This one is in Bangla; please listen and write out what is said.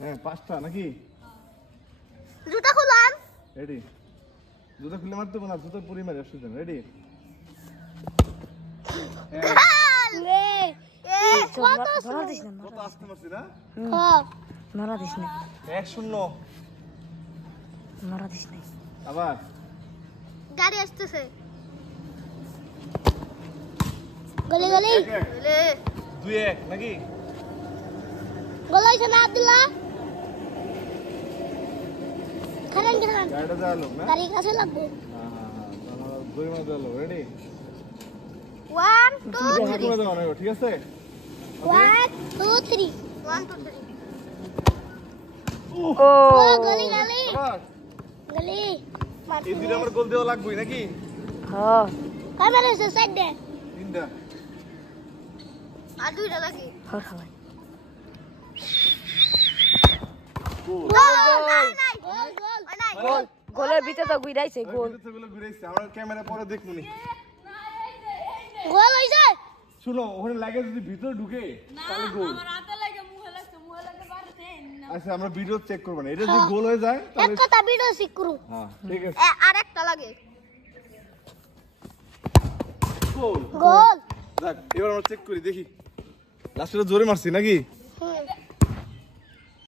হ্যাঁ 5টা নাকি? জুতা খুলান। রেডি? জুতা খুলে মারতে না, জুতা পুরি মারি অসুবিধা নেই। রেডি? রে কত ধরা দিস না, কত আসতে মারছি না? হ্যাঁ ধরা দিস না, 1-0। ধরা দিস না। আবার গাড়ি আসতেছে। গলি গলি 2-1 নাকি? গলাইছে না আব্দুল্লাহ। খারান খারান গাড়িটা যালো না? গাড়ি কাছে লাগবে। হ্যাঁ হ্যাঁ হ্যাঁ, তাহলে 2 মার যালো। রেডি? 1 2 ঠিক আছে? 1 2 3 1 2 3 ও ও গলি গলি আবার গলি এই দুটো আমার গোল দেওয়া লাগবে নাকি? হ্যাঁ ক্যামেরা সে সাইড দে 3টা। আর দুইটা লাগে। হ্যাঁ খালাই গোল। নাই নাই গোল গোল নাই গোল, গোলের ভিতরে তো গুইরাইছে গোল। গুলো ঘুরাইছে, আমরা ক্যামেরা পরে দেখবনি। গোল হইছে। শুনো, ওখানে লাগে যদি ভিতরে ঢুকে তাহলে গোল। আচ্ছা আমরা ভিডিও চেক করব না, এটা যদি গোল হয়ে যায় এক তাহলে কথা ভিডিও শিখরু। হ্যাঁ ঠিক আছে। আর একটা লাগে। গোল। গোল দেখ এবার আমরা চেক করি, দেখি লাস্টে জোরে মারছি নাকি?